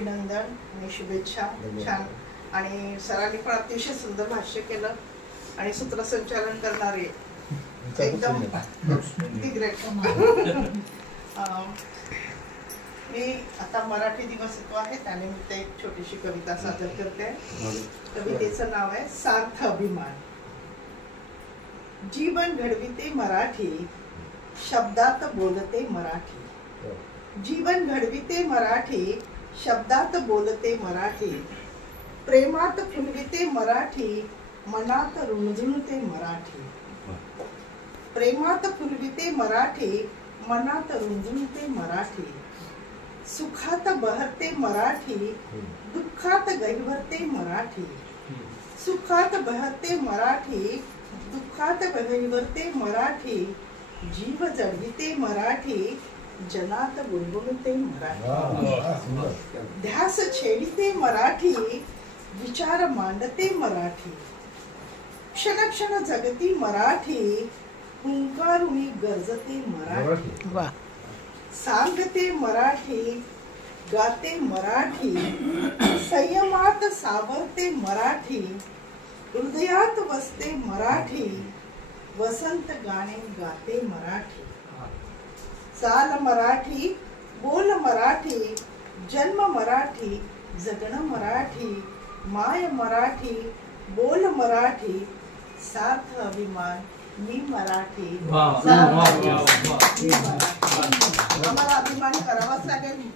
अभिनंदन आणि शुभेच्छा. छान. आणि सरांनी पण अतिशय सुंदर भाष्य केलं आणि सूत्रसंचालन करणारे एकदम ग्रेट. मी आता मराठी दिवस येतो आहे त्यानिमित्त एक छोटीशी कविता सादर करते. कवितेचं नाव आहे सार्थ अभिमान. जीवन घडविते मराठी, शब्दात बोलते मराठी. जीवन घडविते मराठी, शब्दात बोलते मराठी. प्रेमात फुलविते मराठी, मनात रुणझुणते मराठी. प्रेमात फुलविते मराठी, मनात रुणझुणते मराठी. सुखात बहरते मराठी, दुःखात गहिवरते मराठी. सुखात बहरते मराठी, दुःखात गहिवरते मराठी. जीव जडविते मराठी, जनात गुणगुणते मराठी. ध्यास छेडिते मराठी, विचार मांडते मराठी. क्षण क्षण जगती मराठी, हुंकारुनी गरजते मराठी. सांगते मराठी, गाते मराठी. संयमात सावरते मराठी, हृदयात वसते मराठी. वसंत गाणे गाते मराठी. चाल मराठी, बोल मराठी. जन्म मराठी, जगणं मराठी. माय मराठी, बोल मराठी. सार्थ अभिमान, मी मराठी. आम्हाला अभिमान करावाच लागेल.